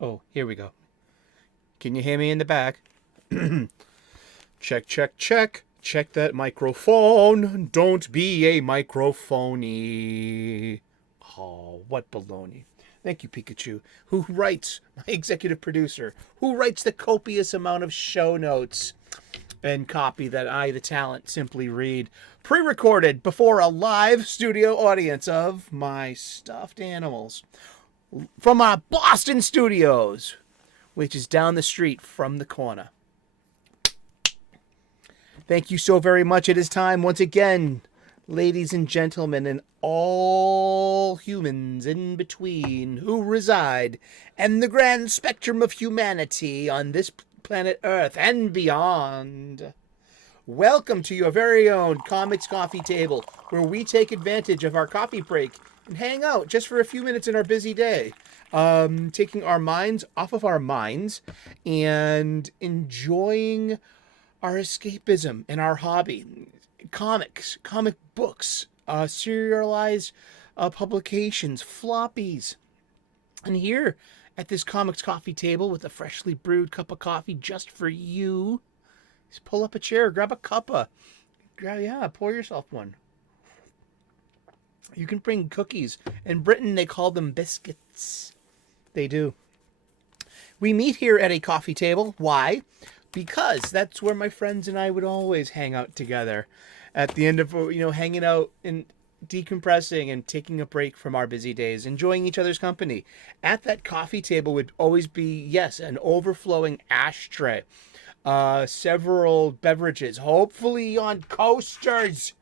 Oh, here we go. Can you hear me in the back? Check, check, check. Check that microphone. Don't be a microphony. Oh, what baloney. Thank you, Pikachu, who writes, my executive producer, who writes the copious amount of show notes and copy that I, the talent, simply read. Pre-recorded before a live studio audience of my stuffed animals. From our Boston studios, which is down the street from the corner. Thank you so very much. It is time once again, ladies and gentlemen, and all humans in between who reside in the grand spectrum of humanity on this planet Earth and beyond. Welcome to your very own Comics Coffee Table, where we take advantage of our coffee break and hang out just for a few minutes in our busy day. Taking our minds off of our minds and enjoying our escapism and our hobby. Comics, comic books, serialized publications, floppies. And here at this Comics Coffee Table with a freshly brewed cup of coffee just for you, just pull up a chair, grab a cuppa. Pour yourself one. You can bring cookies. In Britain, they call them biscuits. They do. We meet here at a coffee table. Why? Because that's where my friends and I would always hang out together at the end of, hanging out and decompressing and taking a break from our busy days, enjoying each other's company. At that coffee table would always be, yes, an overflowing ashtray, several beverages, hopefully on coasters.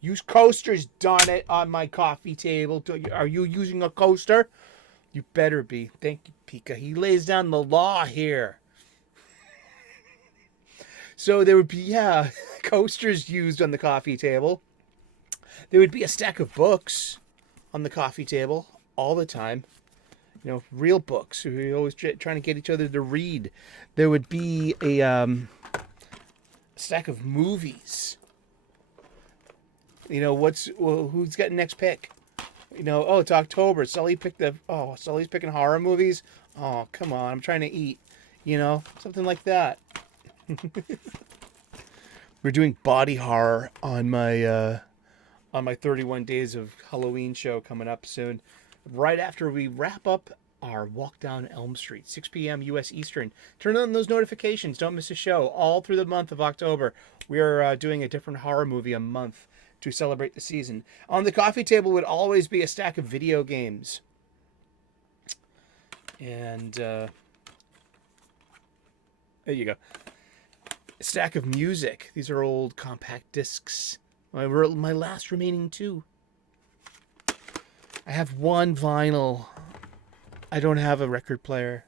Use coasters, darn it, on my coffee table. Are you using a coaster? You better be. Thank you, Pika. He lays down the law here. So there would be, coasters used on the coffee table. There would be a stack of books on the coffee table all the time. Real books. We're always trying to get each other to read. There would be a stack of movies. Who's got next pick? It's October. Sully's picking horror movies. Oh, come on. I'm trying to eat. Something like that. We're doing body horror on my 31 Days of Halloween show coming up soon. Right after we wrap up our walk down Elm Street, 6 p.m. U.S. Eastern. Turn on those notifications. Don't miss a show. All through the month of October, we are doing a different horror movie a month to celebrate the season. On the coffee table would always be a stack of video games. And there you go. A stack of music. These are old compact discs. My last remaining two. I have one vinyl. I don't have a record player.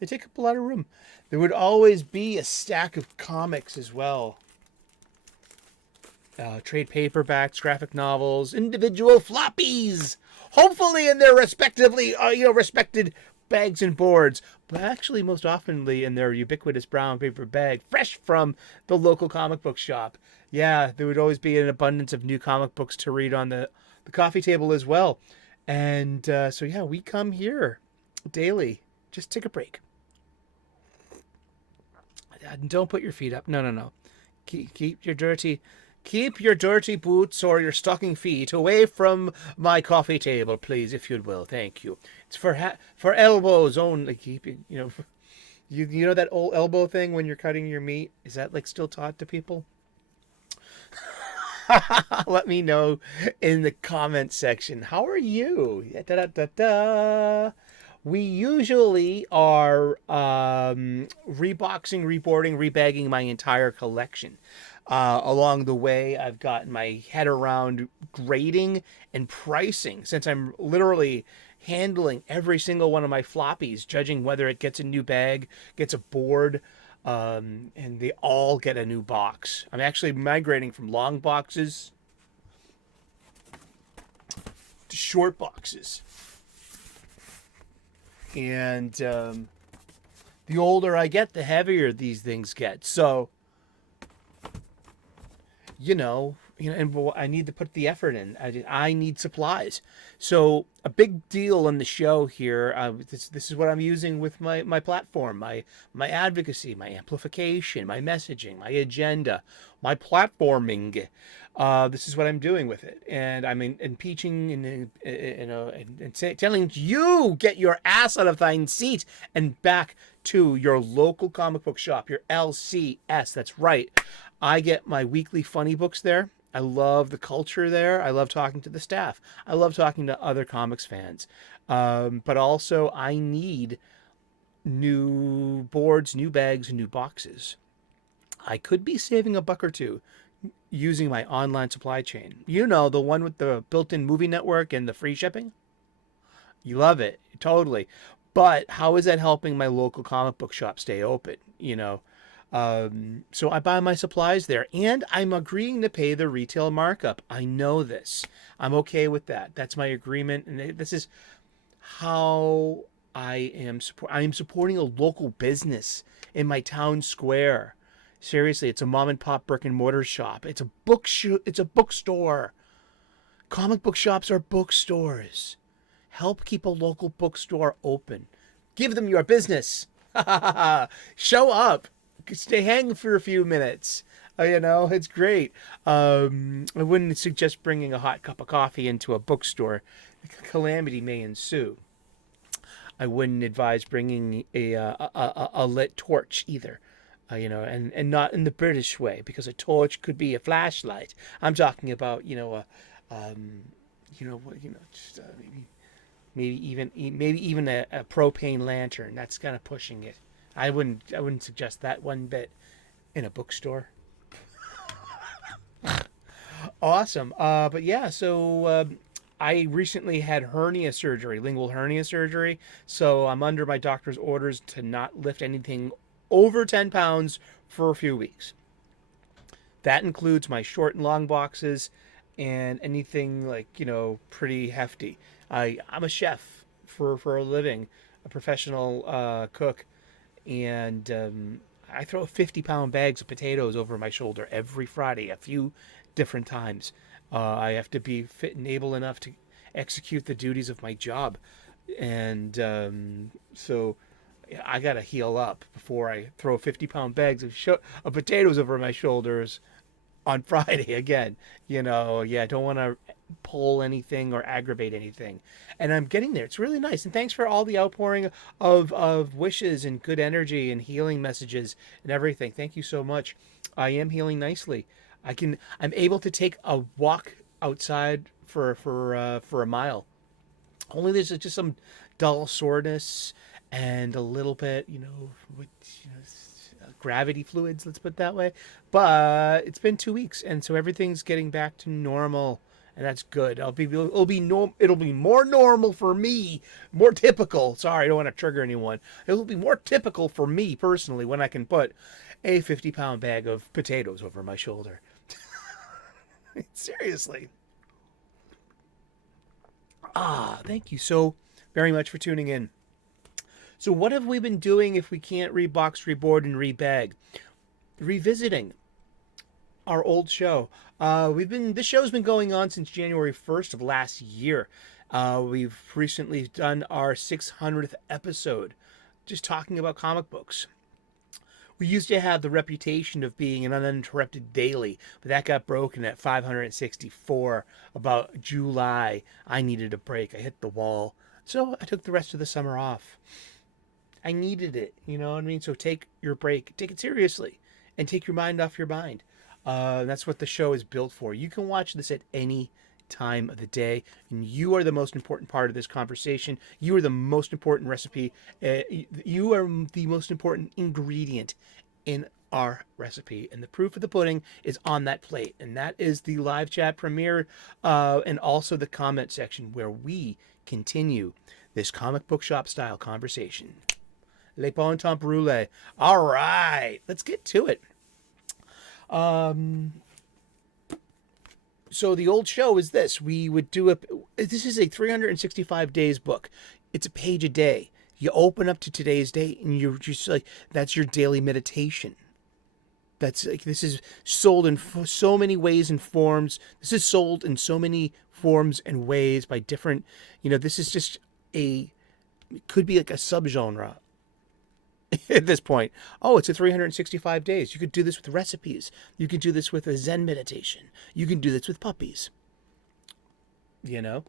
They take up a lot of room. There would always be a stack of comics as well. Trade paperbacks, graphic novels, individual floppies. Hopefully in their respected bags and boards, but actually most oftenly in their ubiquitous brown paper bag, fresh from the local comic book shop. Yeah, there would always be an abundance of new comic books to read on the coffee table as well. And we come here daily. Just take a break. Don't put your feet up. No. Keep your dirty boots or your stocking feet away from my coffee table, please, if you will. Thank you. It's for elbows only. Keeping, you know that old elbow thing when you're cutting your meat? Is that still taught to people? Let me know in the comment section. How are you? We usually are reboxing, reboarding, rebagging my entire collection. Along the way, I've gotten my head around grading and pricing, since I'm literally handling every single one of my floppies, judging whether it gets a new bag, gets a board, and they all get a new box. I'm actually migrating from long boxes to short boxes. And the older I get, the heavier these things get. So, and I need to put the effort in. I need supplies. So a big deal on the show here. This is what I'm using with my platform, my advocacy, my amplification, my messaging, my agenda, my platforming. This is what I'm doing with it, and I'm impeaching and telling you, get your ass out of thine seat and back to your local comic book shop, your LCS. That's right. I get my weekly funny books there. I love the culture there. I love talking to the staff. I love talking to other comics fans. But also, I need new boards, new bags, and new boxes. I could be saving a buck or two using my online supply chain. You know, the one with the built-in movie network and the free shipping? You love it, totally. But how is that helping my local comic book shop stay open? So I buy my supplies there, and I'm agreeing to pay the retail markup. I know this. I'm okay with that. That's my agreement, and this is how I am supporting a local business in my town square. Seriously, it's a mom and pop brick and mortar shop. It's a it's a bookstore. Comic book shops are bookstores. Help keep a local bookstore open. Give them your business. Show up. Stay hang for a few minutes. It's great. I wouldn't suggest bringing a hot cup of coffee into a bookstore. Calamity may ensue. I wouldn't advise bringing a lit torch either. And not in the British way, because a torch could be a flashlight. I'm talking about, just maybe even a propane lantern. That's kind of pushing it. I wouldn't suggest that one bit in a bookstore. Awesome. But yeah, so I recently had hernia surgery, lingual hernia surgery. So I'm under my doctor's orders to not lift anything over 10 pounds for a few weeks. That includes my short and long boxes and anything like, pretty hefty. I'm a chef for a living, a professional cook. And I throw 50-pound bags of potatoes over my shoulder every Friday, a few different times. I have to be fit and able enough to execute the duties of my job. And so I got to heal up before I throw 50-pound bags of potatoes over my shoulders on Friday again. I don't want to pull anything or aggravate anything. And I'm getting there. It's really nice. And thanks for all the outpouring of wishes and good energy and healing messages and everything. Thank you so much. I am healing nicely. I'm able to take a walk outside for a mile. Only there's just some dull soreness and a little bit, gravity fluids, let's put it that way. But it's been 2 weeks, and so everything's getting back to normal, and that's good. It'll be more normal for me, more typical. Sorry, I don't want to trigger anyone. It'll be more typical for me personally when I can put a 50-pound bag of potatoes over my shoulder. Seriously. Thank you so very much for tuning in. So what have we been doing if we can't rebox, reboard, and rebag? Revisiting our old show. This show's been going on since January 1st of last year. We've recently done our 600th episode, just talking about comic books. We used to have the reputation of being an uninterrupted daily, but that got broken at 564. About July, I needed a break. I hit the wall. So I took the rest of the summer off. I needed it, you know what I mean? So take your break. Take it seriously. And take your mind off your mind. That's what the show is built for. You can watch this at any time of the day, and you are the most important part of this conversation. You are the most important recipe. You are the most important ingredient in our recipe, and the proof of the pudding is on that plate, and that is the live chat premiere and also the comment section where we continue this comic book shop style conversation. Le bon temps brûlé. All right, let's get to it. So the old show is this. We would do this is a 365 days book. It's a page a day. You open up to today's date and you're just like, that's your daily meditation. That's like, this is sold in so many ways and forms. This is sold in so many forms and ways by different, this is just it could be like a subgenre at this point. Oh, it's a 365 days. You could do this with recipes. You can do this with a Zen meditation. You can do this with puppies. But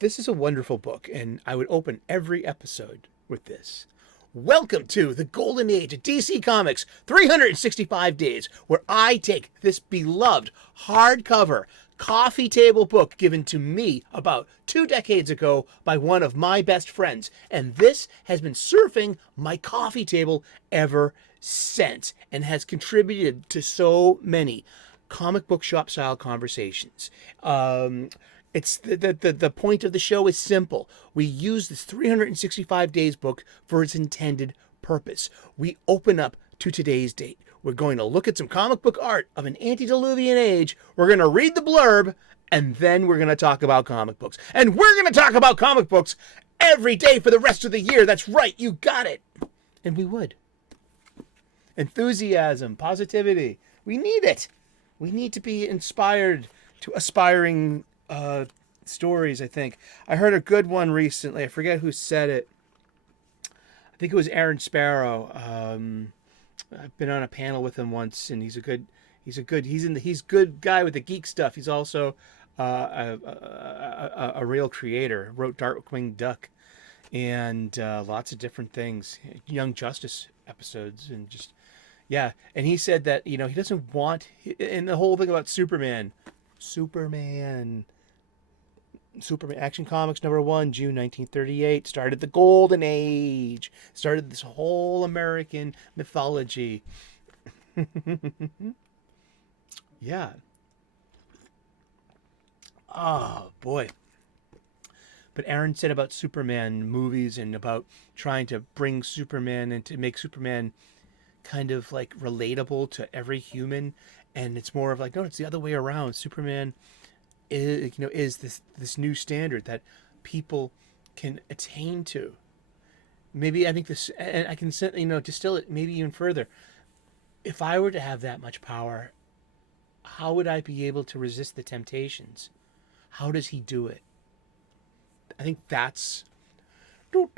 this is a wonderful book, and I would open every episode with this. Welcome to the golden age of DC Comics, 365 days, where I take this beloved hardcover coffee table book given to me about 2 decades ago by one of my best friends, and this has been surfing my coffee table ever since and has contributed to so many comic book shop style conversations. It's the point of the show is simple. We use this 365 days book for its intended purpose. We open up to today's date. We're going to look at some comic book art of an antediluvian age. We're going to read the blurb, and then we're going to talk about comic books. And we're going to talk about comic books every day for the rest of the year. That's right, you got it. And we would. Enthusiasm, positivity. We need it. We need to be inspired to aspiring stories, I think. I heard a good one recently. I forget who said it. I think it was Aaron Sparrow. I've been on a panel with him once, and he's good guy with the geek stuff. He's also a real creator. Wrote Darkwing Duck and lots of different things. Young Justice episodes and just yeah. And he said that he doesn't want, and the whole thing about Superman Action Comics #1, June 1938, started the Golden Age, started this whole American mythology. Yeah. Oh, boy. But Aaron said about Superman movies and about trying to bring Superman and to make Superman kind of like relatable to every human. And it's more of like, no, it's the other way around. Superman is this new standard that people can attain to. Maybe I think this, and I can distill it maybe even further. If I were to have that much power, how would I be able to resist the temptations? How does he do it? I think that's bum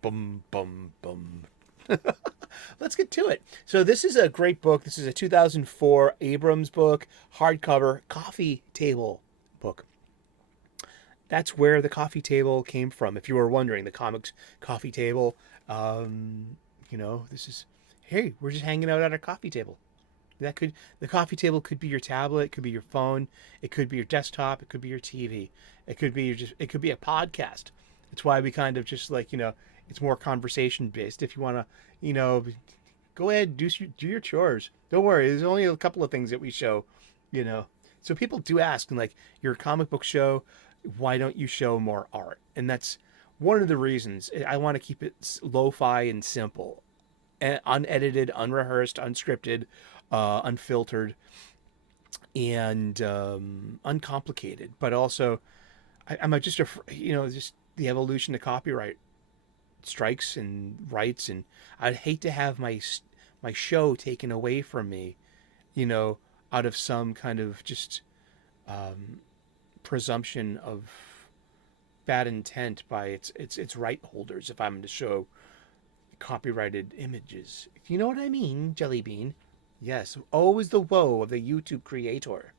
bum bum bum. Let's get to it. So this is a great book. This is a 2004 Abrams book, hardcover coffee table book. That's where the coffee table came from. If you were wondering, the comics coffee table. This is, hey, we're just hanging out at our coffee table. The coffee table could be your tablet, it could be your phone, it could be your desktop, it could be your TV, it could be it could be a podcast. That's why we kind of just like, it's more conversation based. If you want to, go ahead, do your chores. Don't worry, there's only a couple of things that we show, So people do ask, and like, you're a comic book show, why don't you show more art? And that's one of the reasons. I want to keep it lo-fi and simple, and unedited, unrehearsed, unscripted, unfiltered, and uncomplicated. But also, I'm just the evolution of copyright strikes and rights, and I'd hate to have my show taken away from me, out of some kind of just presumption of bad intent by its right holders. If I'm to show copyrighted images, you know what I mean, Jelly Bean? Yes, always the woe of the YouTube creator.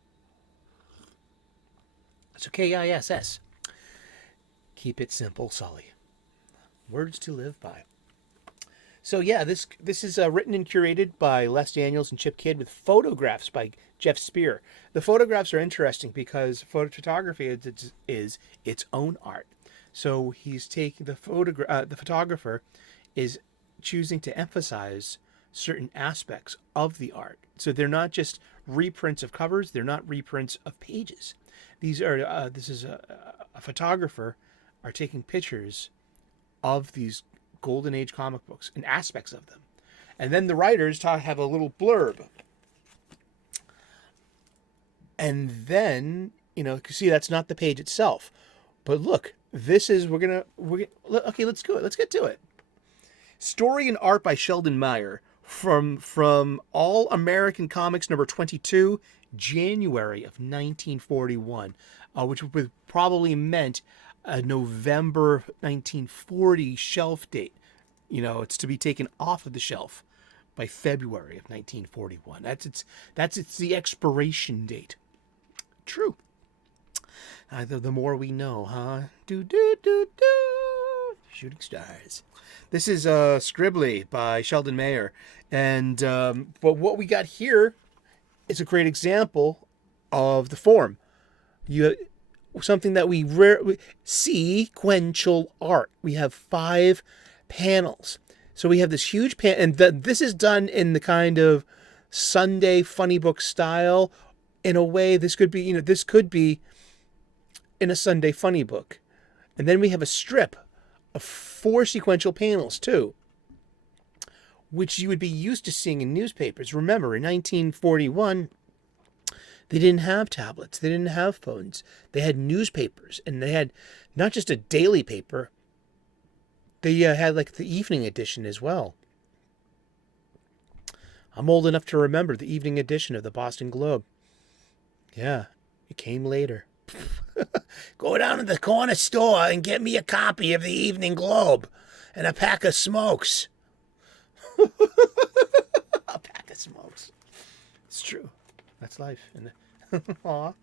So KISS. Keep it simple, Sully. Words to live by. So yeah, this is written and curated by Les Daniels and Chip Kidd with photographs by Jeff Spear. The photographs are interesting because photography is its own art. So he's taking the photographer is choosing to emphasize certain aspects of the art. So they're not just reprints of covers, they're not reprints of pages. These are this is a photographer are taking pictures of these golden age comic books and aspects of them. And then the writers have a little blurb. And then, see, that's not the page itself. But look, this is, okay, let's go. Let's get to it. Story and art by Sheldon Meyer from All American Comics number 22, January of 1941, which would probably meant a November 1940 shelf date. It's to be taken off of the shelf by February of 1941. It's the expiration date. True. The more we know, huh? Do do do do. Shooting stars. This is Scribbly by Sheldon Mayer, and but what we got here is a great example of the form. Something that we rarely sequential art. We have 5 panels, so we have this huge and this is done in the kind of Sunday funny book style. In a way, this could be in a Sunday funny book, and then we have a strip of 4 sequential panels too, which you would be used to seeing in newspapers. Remember, in 1941, they didn't have tablets, they didn't have phones, they had newspapers, and they had not just a daily paper, they had like the evening edition as well. I'm old enough to remember the evening edition of the Boston Globe. Yeah, it came later. Go down to the corner store and get me a copy of the Evening Globe and a pack of smokes. A pack of smokes. It's true. That's life. Aw.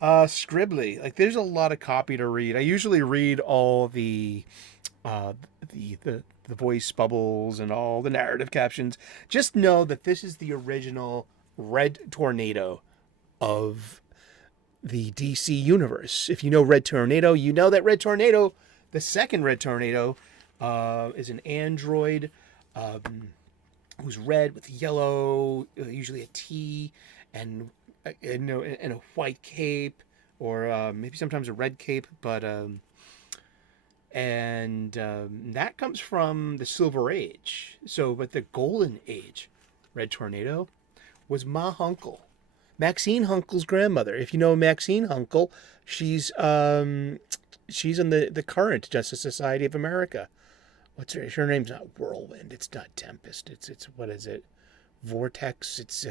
Scribbly. Like, there's a lot of copy to read. I usually read all the voice bubbles and all the narrative captions. Just know that this is the original Red Tornado of the DC universe. If you know Red Tornado, you know that Red Tornado, the second Red Tornado, is an android who's red with yellow, usually a T, and a white cape, or maybe sometimes a red cape. But that comes from the Silver Age. But the Golden Age, Red Tornado, was Ma Hunkel. Maxine Hunkel's grandmother. If you know Maxine Hunkel, she's in the current Justice Society of America. What's her name's not Whirlwind. It's not Tempest. It's what is it? Vortex. It's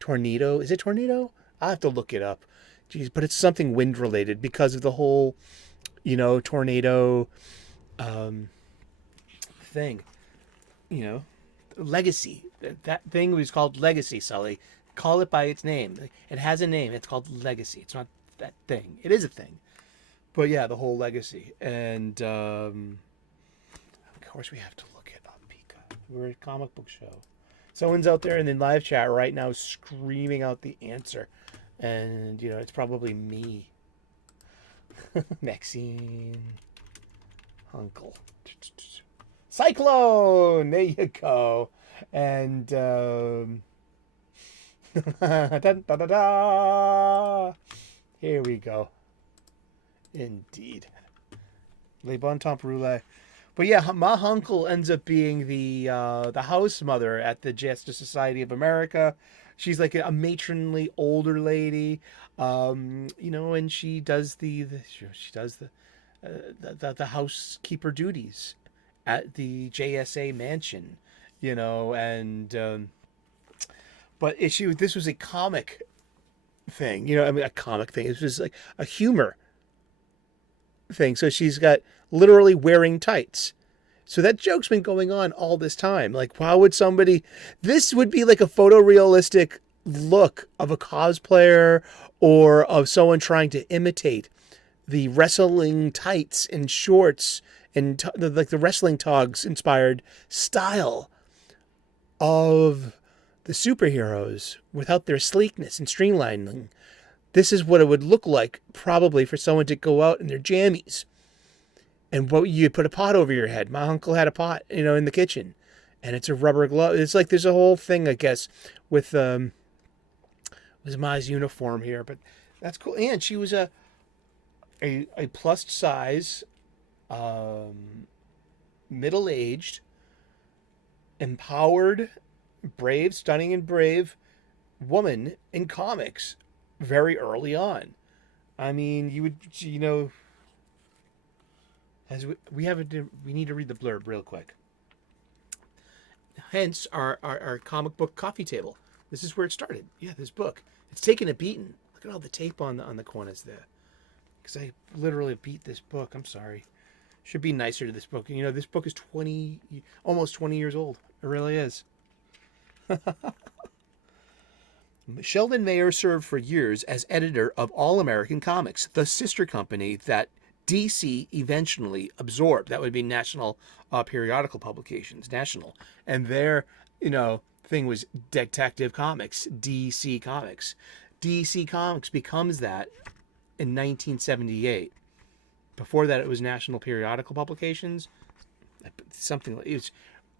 Tornado. Is it Tornado? I'll have to look it up. Jeez, but it's something wind related because of the whole, tornado thing. Legacy. That thing was called Legacy, Sully. Call it by its name. It has a name. It's called Legacy. It's not that thing. It is a thing. But yeah, the whole Legacy. And of course we have to look it up, Pika. We're a comic book show. Someone's out there in the live chat right now screaming out the answer. And, it's probably me. Maxine Hunkel. Cyclone! There you go. And, da, da, da, da. Here we go. Indeed. Le bon temps roulé. But yeah, Ma Hunkel ends up being the house mother at the Justice Society of America. She's like a matronly older lady, and she does the housekeeper duties at the JSA mansion, and. But this was a comic thing, a comic thing. It was like a humor thing. So she's got literally wearing tights. So that joke's been going on all this time. Like, how would this would be like a photorealistic look of a cosplayer or of someone trying to imitate the wrestling tights and shorts and like the wrestling togs inspired style of the superheroes without their sleekness and streamlining. This is what it would look like probably for someone to go out in their jammies. And you put a pot over your head. My uncle had a pot, in the kitchen. And it's a rubber glove. It's like there's a whole thing, I guess, with Ma's uniform here. But that's cool. And she was a plus size, middle-aged, empowered, brave, stunning and brave woman in comics very early on. I mean, you would, as we need to read the blurb real quick. Hence our comic book coffee table. This is where it started. Yeah, this book. It's taken a beating. Look at all the tape on the corners there. Because I literally beat this book. I'm sorry. Should be nicer to this book. You know, this book is almost 20 years old. It really is. Sheldon Mayer served for years as editor of All American Comics, the sister company that DC eventually absorbed. That would be National Periodical Publications, National. And their, thing was Detective Comics, DC Comics. DC Comics becomes that in 1978. Before that, it was National Periodical Publications. Something like it's.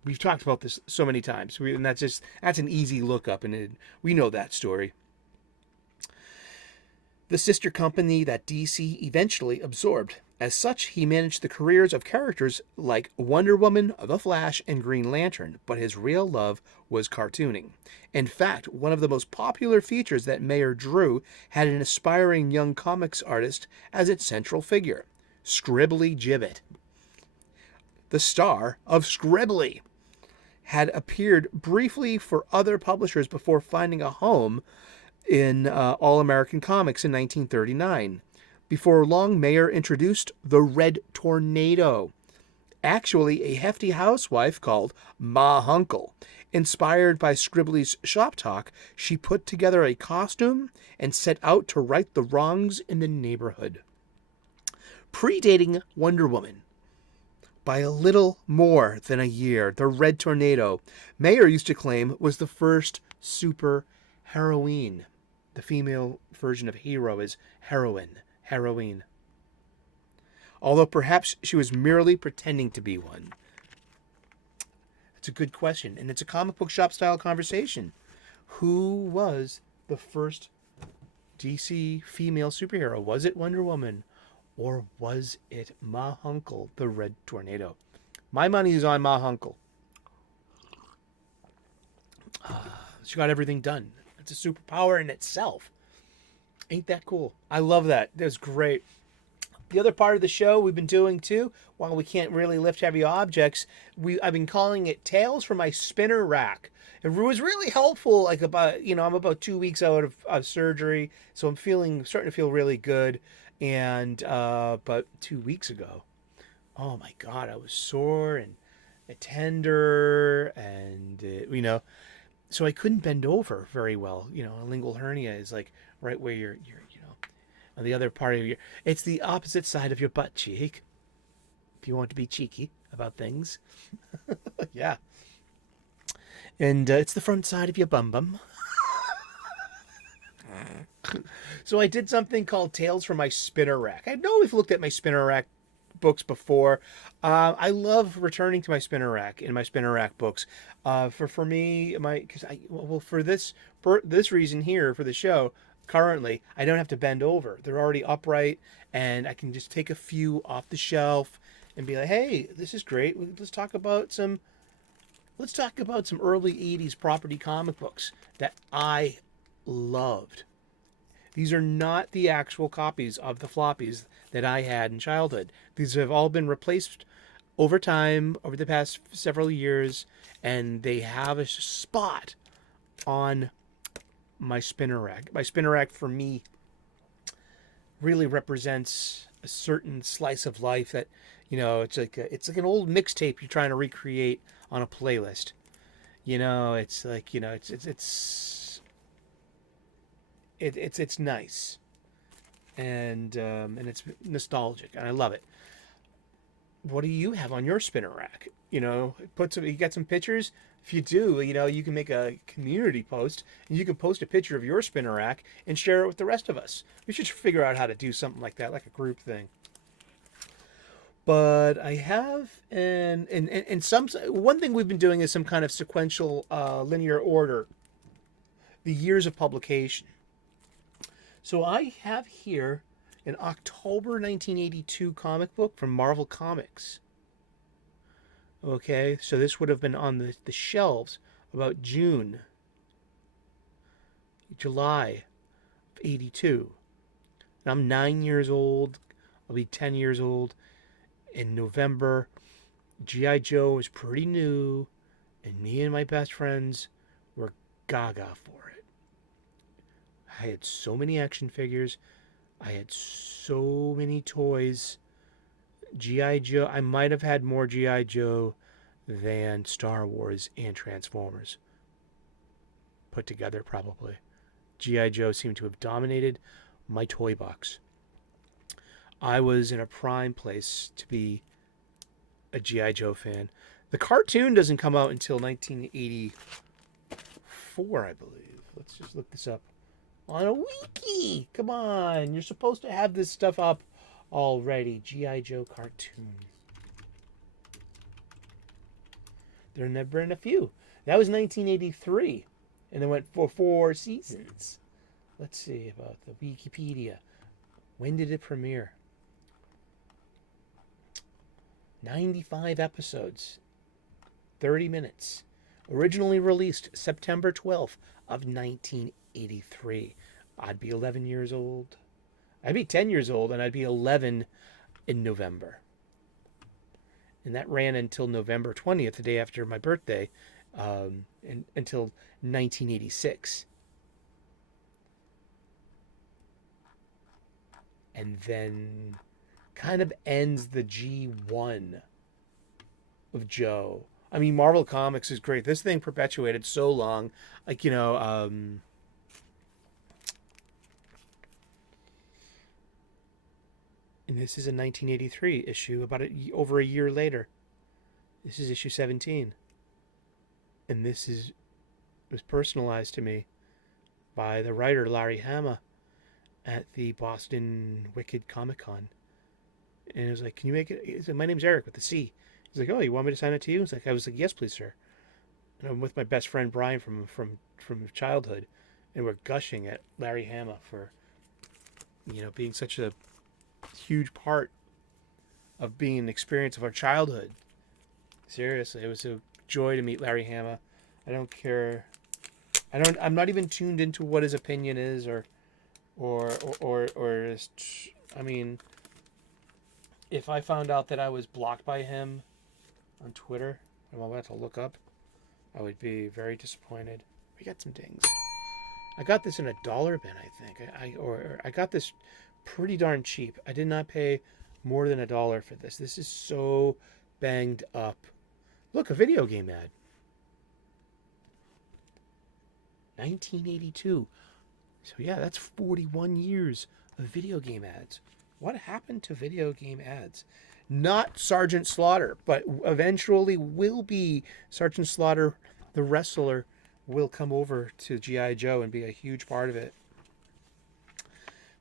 We've talked about this so many times, and that's an easy lookup, and we know that story. The sister company that DC eventually absorbed. As such, he managed the careers of characters like Wonder Woman, The Flash, and Green Lantern, but his real love was cartooning. In fact, one of the most popular features that Mayer drew had an aspiring young comics artist as its central figure, Scribbly Gibbet. The star of Scribbly had appeared briefly for other publishers before finding a home in All American Comics in 1939. Before long, Mayer introduced the Red Tornado, actually a hefty housewife called Ma Hunkel. Inspired by Scribbly's shop talk, she put together a costume and set out to right the wrongs in the neighborhood. Predating Wonder Woman by a little more than a year, the Red Tornado, Mayer used to claim, was the first super heroine. The female version of hero is heroine. Although perhaps she was merely pretending to be one. It's a good question, and it's a comic book shop style conversation. Who was the first DC female superhero? Was it Wonder Woman? Or was it Ma Hunkel, the Red Tornado? My money is on Ma Hunkel. She got everything done. It's a superpower in itself. Ain't that cool? I love that. That was great. The other part of the show we've been doing too, while we can't really lift heavy objects, I've been calling it Tales from My Spinner Rack. It was really helpful. Like I'm about 2 weeks out of surgery, so I'm starting to feel really good. And but 2 weeks ago, oh my God, I was sore and tender, and so I couldn't bend over very well. A lingual hernia is like right where you're on the other part of it's the opposite side of your butt cheek, if you want to be cheeky about things. Yeah. And it's the front side of your bum. So I did something called Tales from My Spinner Rack. I know we've looked at my Spinner Rack books before. I love returning to my Spinner Rack in my Spinner Rack books. For me, for this reason here for the show, currently I don't have to bend over. They're already upright, and I can just take a few off the shelf and be like, "Hey, this is great. Let's talk about some early '80s property comic books that I loved." These are not the actual copies of the floppies that I had in childhood. These have all been replaced over time, over the past several years, and they have a spot on my Spinner Rack. My Spinner Rack, for me, really represents a certain slice of life that, it's like an old mixtape you're trying to recreate on a playlist. It's like, it's nice, and it's nostalgic, and I love it. What do you have on your Spinner Rack? You got some pictures. If you do, you can make a community post, and you can post a picture of your Spinner Rack and share it with the rest of us. We should figure out how to do something like that, like a group thing. But I have, and one thing we've been doing is some kind of sequential linear order, the years of publication. So I have here an October 1982 comic book from Marvel Comics. Okay, so this would have been on the shelves about July of 82. And I'm 9 years old. I'll be 10 years old in November. G.I. Joe is pretty new. And me and my best friends were gaga for it. I had so many action figures. I had so many toys. G.I. Joe. I might have had more G.I. Joe than Star Wars and Transformers put together, probably. G.I. Joe seemed to have dominated my toy box. I was in a prime place to be a G.I. Joe fan. The cartoon doesn't come out until 1984, I believe. Let's just look this up on a wiki. Come on, you're supposed to have this stuff up already. G.I. Joe cartoon. There have been a few. That was 1983, and it went for 4 seasons. Let's see about the Wikipedia. When did it premiere? 95 episodes, 30 minutes. Originally released September 12th of 1983. I'd be 11 years old. I'd be 10 years old, and I'd be 11 in November. And that ran until November 20th, the day after my birthday, until 1986. And then kind of ends the G1 of Joe. I mean, Marvel Comics is great. This thing perpetuated so long. Like, and this is a 1983 issue, over a year later. This is issue 17. And this was personalized to me by the writer Larry Hama at the Boston Wicked Comic Con. And it was like, can you make it? He said, my name's Eric with the C. He's like, oh, you want me to sign it to you? I was like, yes, please, sir. And I'm with my best friend Brian from childhood, and we're gushing at Larry Hama for, being such a huge part of being an experience of our childhood. Seriously, it was a joy to meet Larry Hama. I don't care. I'm not even tuned into what his opinion is, or just, I mean, if I found out that I was blocked by him on Twitter, I'm about to look up, I would be very disappointed. We got some dings. I got this in a dollar bin, I think. I got this pretty darn cheap. I did not pay more than $1 for this. This is so banged up. Look, a video game ad. 1982. So yeah, that's 41 years of video game ads. What happened to video game ads? Not Sergeant Slaughter, but eventually will be Sergeant Slaughter, the wrestler, will come over to G.I. Joe and be a huge part of it.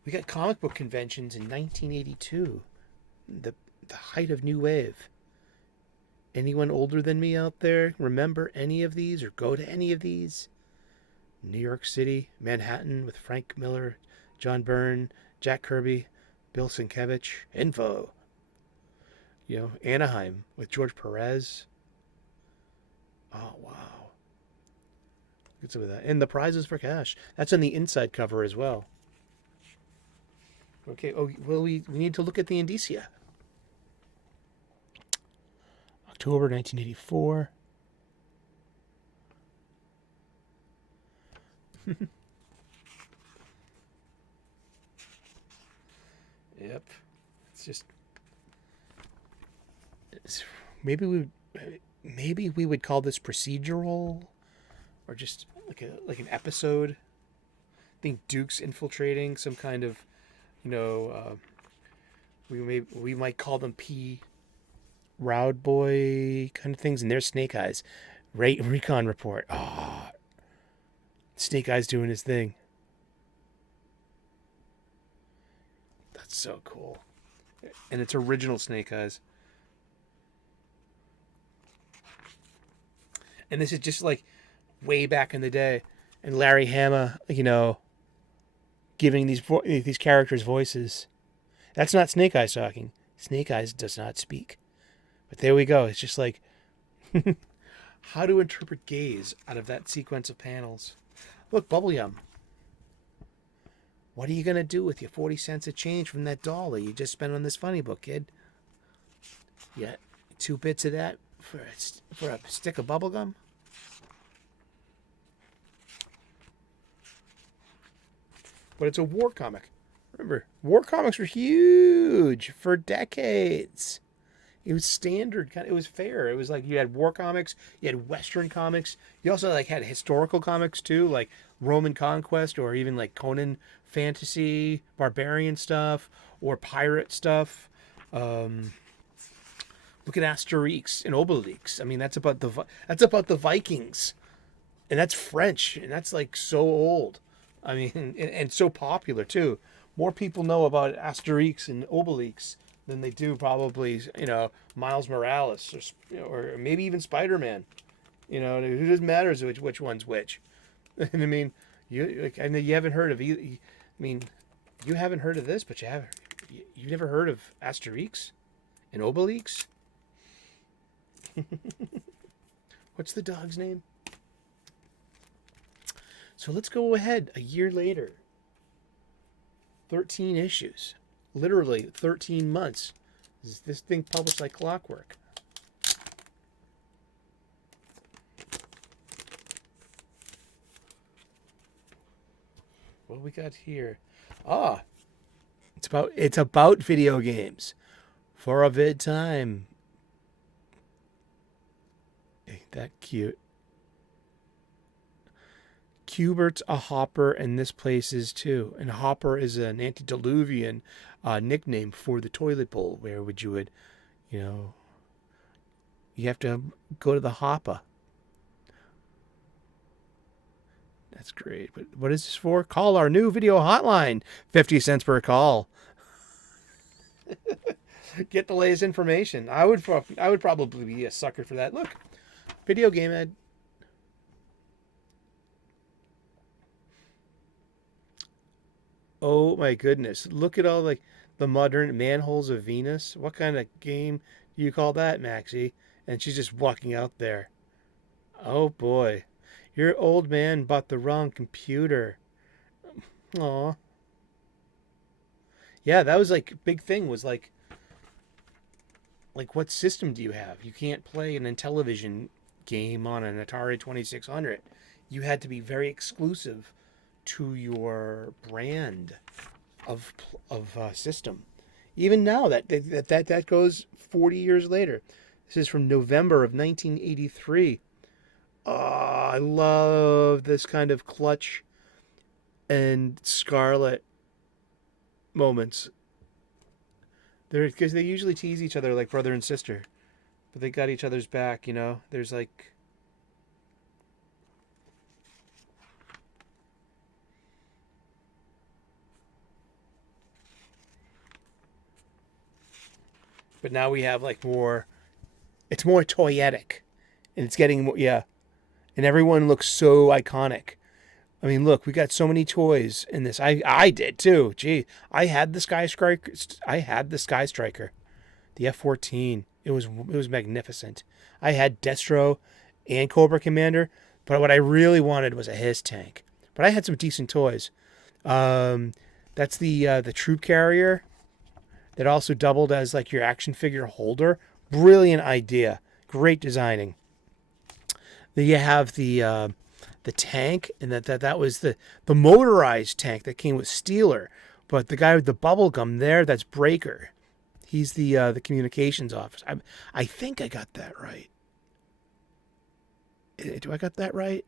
We got comic book conventions in 1982, the height of New Wave. Anyone older than me out there remember any of these or go to any of these? New York City, Manhattan with Frank Miller, John Byrne, Jack Kirby, Bill Sienkiewicz, Info. Anaheim with George Perez. Oh, wow. Get some of that. And the prizes for cash. That's on the inside cover as well. Okay, well, we need to look at the indicia. October 1984. Yep. Maybe we would call this procedural, or just like an episode. I think Duke's infiltrating some kind of, we might call them P. Roud Boy kind of things, and there's Snake Eyes. Recon report. Oh, Snake Eyes doing his thing. That's so cool. And it's original Snake Eyes. And this is just like way back in the day. And Larry Hama, giving these characters voices. That's not Snake Eyes talking. Snake Eyes does not speak. But there we go. It's just like how to interpret gaze out of that sequence of panels. Look, Bubble Yum. What are you going to do with your 40 cents of change from that dollar you just spent on this funny book, kid? Yeah, 2 bits of that for a stick of bubble gum? but it's a war comic. Remember, war comics were huge for decades. It was standard. It was fair. It was like you had war comics, you had Western comics. You also like had historical comics too, like Roman conquest or even like Conan fantasy, barbarian stuff, or pirate stuff. Look at Asterix and Obelix. I mean, that's about the Vikings, and that's French, and that's like so old. I mean, and so popular too. More people know about Asterix and Obelix than they do probably, Miles Morales or maybe even Spider-Man. It doesn't matter which one's which. And I mean, I know you haven't heard of either. I mean, you haven't heard of this, but you've never heard of Asterix and Obelix? What's the dog's name? So let's go ahead a year later. 13 issues. Literally 13 months. This thing published like clockwork. What we got here? It's about video games. For a vid time. Ain't that cute? Cubert's a hopper, and this place is too. And hopper is an antediluvian nickname for the toilet bowl, where you have to go to the hopper. That's great. But what is this for? Call our new video hotline. 50 cents per call. Get the latest information. I would probably be a sucker for that. Look, video game ad. Oh my goodness. Look at all the modern manholes of Venus. What kind of game do you call that, Maxie? And she's just walking out there. Oh boy. Your old man bought the wrong computer. Aw. Yeah, that was big thing was like what system do you have? You can't play an Intellivision game on an Atari 2600. You had to be very exclusive to your brand of system. Even now, that goes 40 years later. This is from November of 1983. Oh, I love this kind of Clutch and Scarlet moments. Because they usually tease each other like brother and sister, but they got each other's back. There's but now we have more. It's more toyetic, and it's getting more, yeah, and everyone looks so iconic. I mean, look, we got so many toys in this. I did too. Gee, I had the Sky Striker. I had the Sky Striker, the F-14. It was magnificent. I had Destro and Cobra Commander, but what I really wanted was a Hiss tank. But I had some decent toys. That's the troop carrier that also doubled as your action figure holder. Brilliant idea. Great designing. Then you have the tank, and that was the motorized tank that came with Steeler. But the guy with the bubble gum there, that's Breaker. He's the communications officer. I think I got that right. Do I got that right?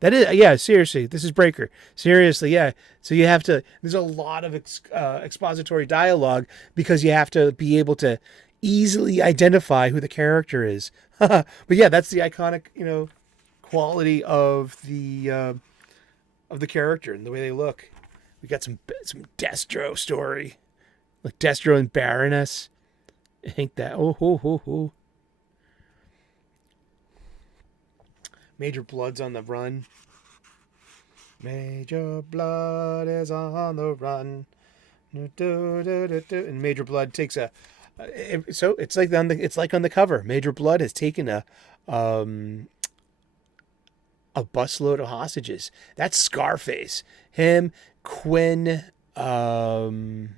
That is, yeah, seriously, this is Breaker. Seriously, yeah. So you have to, there's a lot of expository dialogue because you have to be able to easily identify who the character is. But yeah, that's the iconic, quality of the character and the way they look. We got some Destro story, like Destro and Baroness. Ain't that oh. Major Blood's on the run. Major Blood is on the run. And Major Blood takes so it's like on the cover. Major Blood has taken a busload of hostages. That's Scarface. Him, Quinn, who's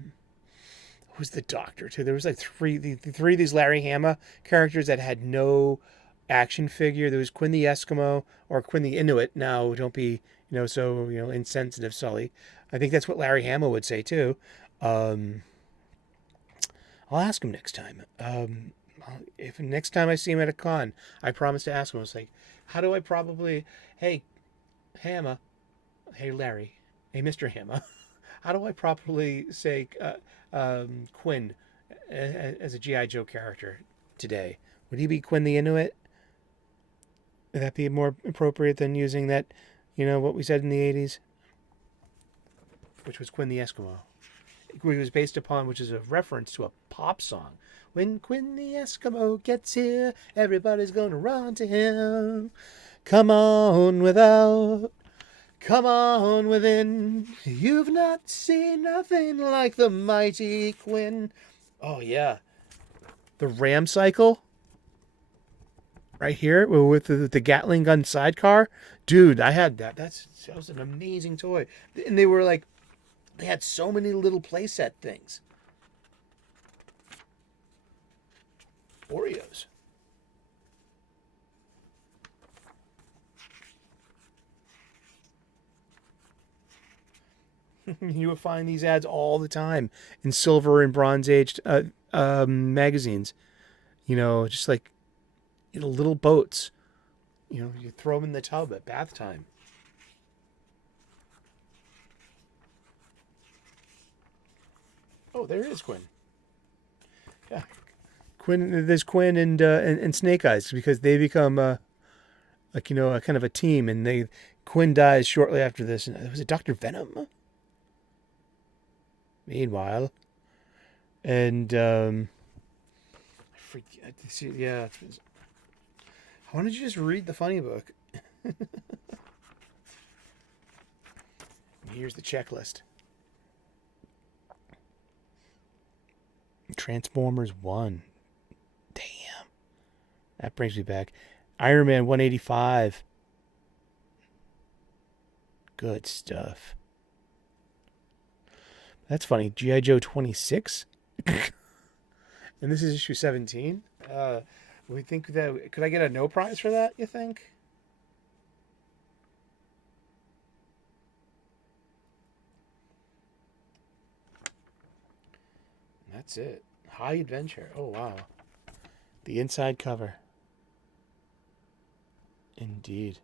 the doctor too? There was three of these Larry Hama characters that had no action figure. There was Quinn the Eskimo or Quinn the Inuit. Now, don't be, so, insensitive, Sully. I think that's what Larry Hama would say too. Um, I'll ask him next time. If next time I see him at a con, I promise to ask him. I was like, how do I probably, hey, Hama, hey, Larry, hey, Mr. Hama, how do I properly say Quinn as a G.I. Joe character today? Would he be Quinn the Inuit? Would that be more appropriate than using that, what we said in the 80s? Which was Quinn the Eskimo. It was based upon, which is a reference to a pop song. When Quinn the Eskimo gets here, everybody's gonna run to him. Come on without, come on within. You've not seen nothing like the mighty Quinn. Oh, yeah. The Ram Cycle. Right here with the Gatling gun sidecar. Dude, I had that. That was an amazing toy. And they had so many little playset things. Oreos. You would find these ads all the time in Silver and Bronze Age magazines. Just like little boats. You throw them in the tub at bath time. Oh, there is Quinn. Yeah, Quinn. There's Quinn and Snake Eyes because they become a kind of a team, and Quinn dies shortly after this. And was it Dr. Venom? Meanwhile, and I forget. Yeah. Why don't you just read the funny book? Here's the checklist. Transformers 1. Damn. That brings me back. Iron Man 185. Good stuff. That's funny. G.I. Joe 26? And this is issue 17? We think that... Could I get a no prize for that, you think? That's it. High Adventure. Oh, wow. The inside cover. Indeed.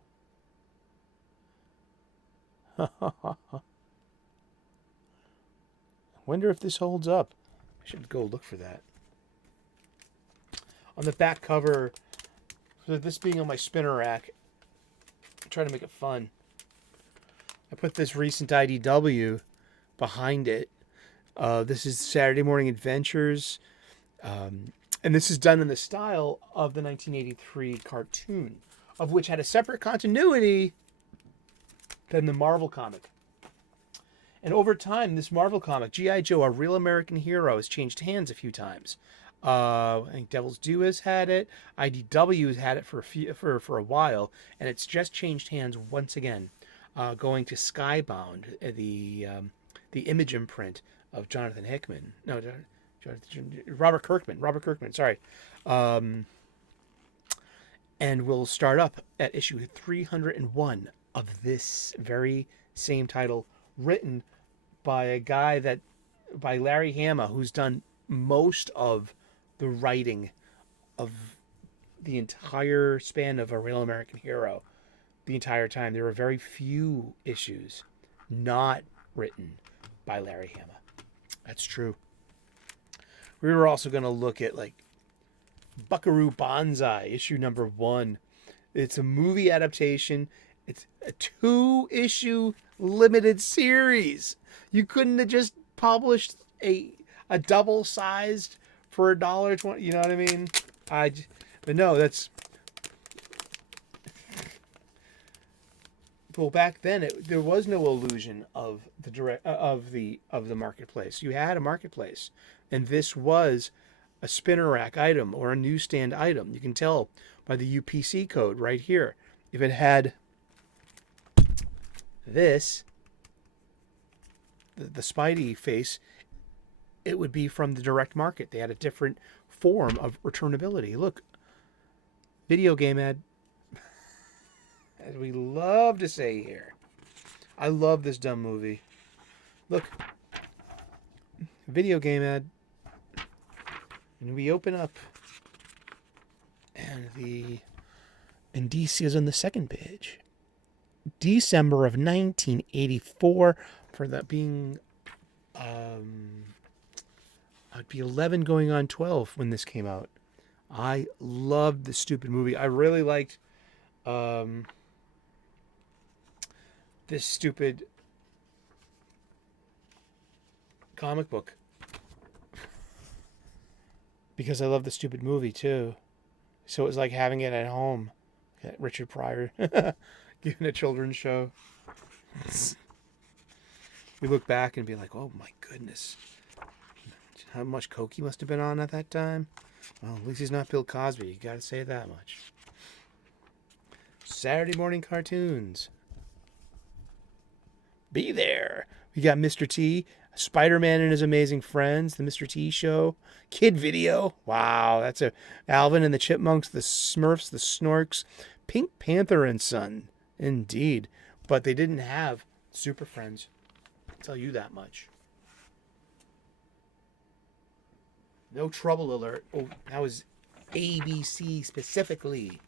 Wonder if this holds up. I should go look for that. On the back cover, so this being on my spinner rack, I'm trying to make it fun. I put this recent IDW behind it. This is Saturday Morning Adventures. And this is done in the style of the 1983 cartoon, of which had a separate continuity than the Marvel comic. And over time, this Marvel comic, G.I. Joe, A Real American Hero, has changed hands a few times. I think Devil's Due has had it. IDW has had it for a while, and it's just changed hands once again, going to Skybound, the image imprint of Jonathan Hickman. No, Robert Kirkman. Sorry, and we'll start up at issue 301 of this very same title, written by by Larry Hama, who's done most of the writing of the entire span of A Real American Hero. The entire time, there were very few issues not written by Larry Hama. That's true. We were also going to look at Buckaroo Banzai, issue number 1. It's a movie adaptation. It's a 2-issue limited series. You couldn't have just published a double-sized for $1.20. You know what I mean? But no, that's... Well, back then there was no illusion of the marketplace. You had a marketplace, and this was a spinner rack item or a newsstand item. You can tell by the UPC code right here. If it had this, the Spidey face, it would be from the direct market. They had a different form of returnability. Look, Video game ad. As we love to say here. I love this dumb movie. Look. Video game ad. And we open up. And DC is on the second page. December of 1984. For that being... I'd be 11 going on 12 when this came out. I loved this stupid movie. I really liked this stupid comic book. Because I love the stupid movie too. So it was like having it at home. Richard Pryor giving a children's show. We look back and be like, oh my goodness. How much coke he must have been on at that time? Well, at least he's not Bill Cosby. You gotta say that much. Saturday morning cartoons. Be there. We got Mr. T, Spider-Man and His Amazing Friends, the Mr. T Show, Kid Video. Wow, that's a Alvin and the Chipmunks, the Smurfs, the Snorks, Pink Panther and Son. Indeed. But they didn't have Super Friends. I'll tell you that much. No Trouble Alert. Oh, that was ABC specifically.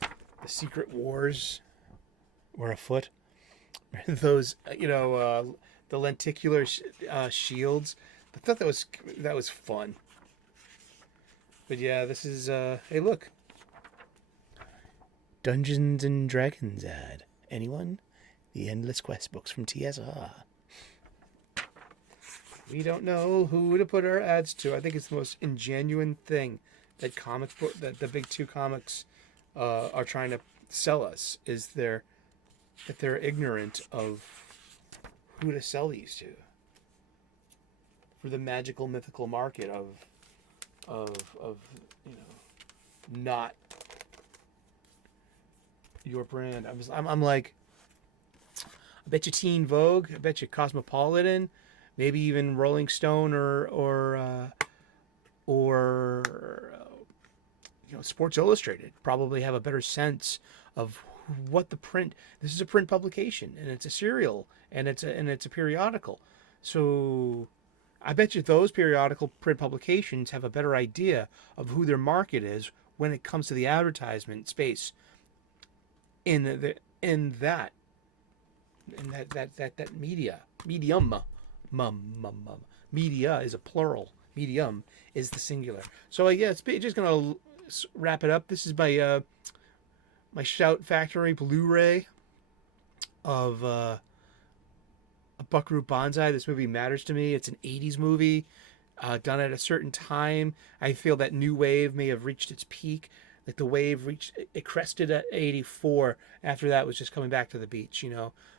The Secret Wars were afoot. Those, the lenticular shields. I thought that was fun. But yeah, this is hey, look. Dungeons and Dragons ad. Anyone? The Endless Quest books from TSR. We don't know who to put our ads to. I think it's the most ingenuine thing that that the big two comics are trying to sell us is that they're ignorant of who to sell these to for the magical mythical market of not your brand. I'm like, I bet you Teen Vogue, I bet you Cosmopolitan, maybe even Rolling Stone or Sports Illustrated probably have a better sense of what the print. This is a print publication, and it's a serial, and it's a periodical. So I bet you those periodical print publications have a better idea of who their market is when it comes to the advertisement space. In that medium. Media is a plural. Medium is the singular. So yeah, it's just gonna wrap it up. This is my my Shout Factory Blu-ray of a Buckaroo Banzai. This movie matters to me. It's an 80s movie done at a certain time. I feel that New Wave may have reached its peak. Like the wave it crested at 84. After that was just coming back to the beach,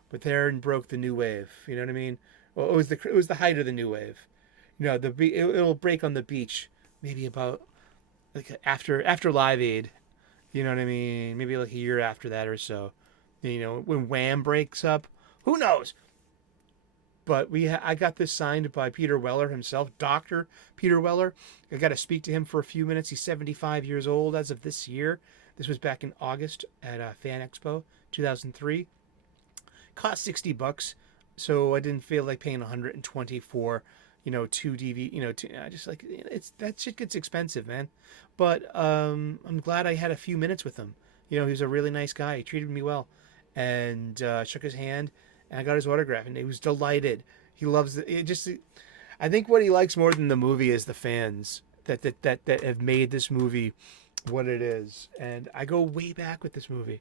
But there and broke the New Wave. You know what I mean? Well, it was the height of the New Wave. It'll break on the beach maybe about like after Live Aid. You know what I mean? Maybe like a year after that or so. When Wham breaks up, who knows? But I got this signed by Peter Weller himself, Dr. Peter Weller. I got to speak to him for a few minutes. He's 75 years old as of this year. This was back in August at Fan Expo 2003. Cost $60, so I didn't feel like paying $120 for, two DVD. I just like that shit gets expensive, man. But I'm glad I had a few minutes with him. He was a really nice guy. He treated me well, and shook his hand. And I got his autograph, and he was delighted. He loves it. I think what he likes more than the movie is the fans that have made this movie what it is. And I go way back with this movie,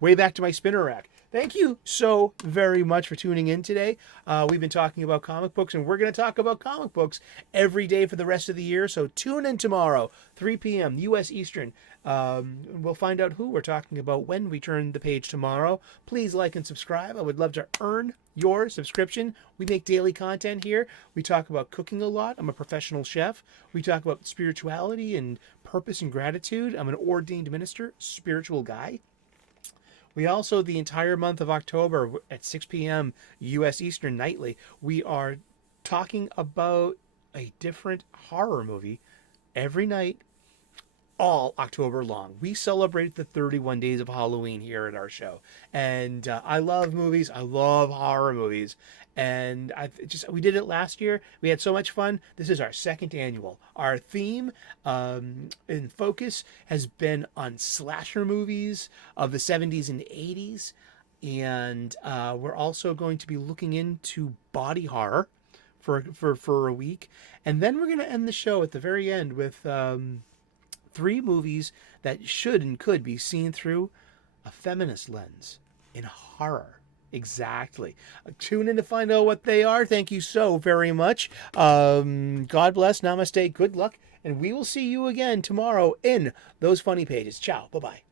way back to my spinner rack. Thank you so very much for tuning in today. We've been talking about comic books, and we're going to talk about comic books every day for the rest of the year. So tune in tomorrow, 3 p.m. U.S. Eastern. We'll find out who we're talking about when we turn the page tomorrow. Please like and subscribe. I would love to earn your subscription. We make daily content here. We talk about cooking a lot. I'm a professional chef. We talk about spirituality and purpose and gratitude. I'm an ordained minister, spiritual guy. We also, the entire month of October at 6 p.m. U.S. Eastern nightly, we are talking about a different horror movie every night all October long. We celebrate the 31 days of Halloween here at our show. And I love movies. I love horror movies. And we did it last year. We had so much fun. This is our second annual. Our theme in focus has been on slasher movies of the 70s and 80s. And we're also going to be looking into body horror for a week. And then we're going to end the show at the very end with 3 movies that should and could be seen through a feminist lens in horror. Exactly. Tune in to find out what they are. Thank you so very much. God bless. Namaste. Good luck. And we will see you again tomorrow in those funny pages. Ciao. Bye-bye.